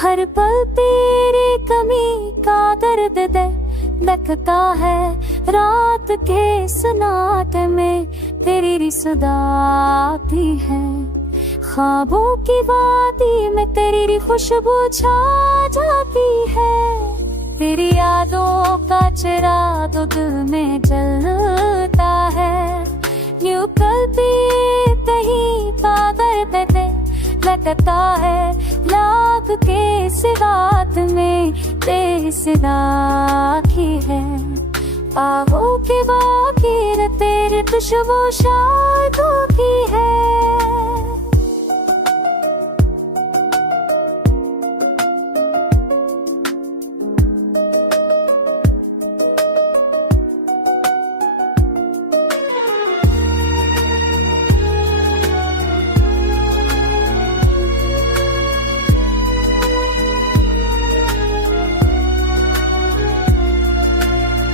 हर पल तेरी कमी का दर्द दे लगता है। रात के सन्नाटे में तेरी रिसदा आती है। ख्वाबों की वादी में तेरी खुशबू छा जाती है। तेरी यादों का चिराग दिल में जलता है। यूं कल बीते ही का दर्द दे लगता है। लाख के सिरात में तेरी सदा की है। बाहों के बाकीर तेरे खुशबू शायदों की है।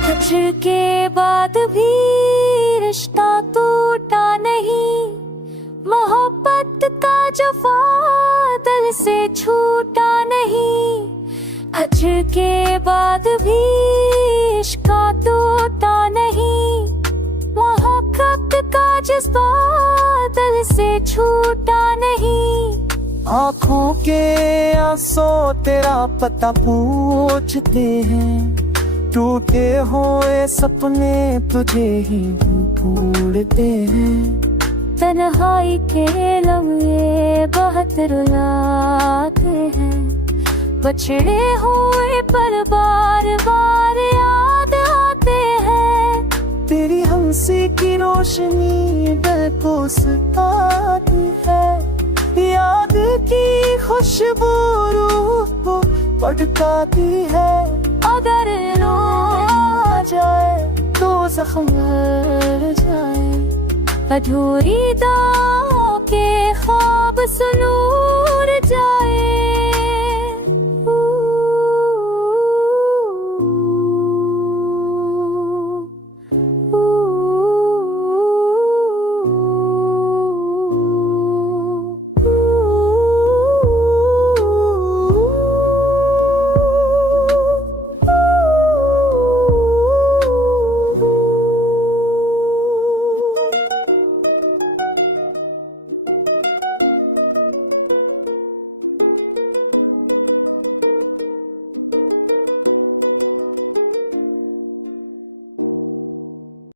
हश्र के बाद भी रिश्ता टूटा नहीं। मोहब्बत का जफा दिल से छूटा नहीं। हश्र के बाद भी इश्का टूटा नहीं। मोहब्बत का जज्बा दिल से छूटा नहीं। आँखों के आंसू तेरा पता पूछते हैं। टूटे हुए सपने तुझे ही ढूंढते हैं। तन्हाई के लम्हे बहुत रुलाते हैं। बछड़े हुए पर बार बार याद आते हैं। तेरी हंसी की रोशनी दिल को सताती है। याद की खुशबू रूह को भड़काती है। अगर रो आ जाए तो जख्म मर जाए। अधूरी दाओं के ख्वाब सुरूर जाए।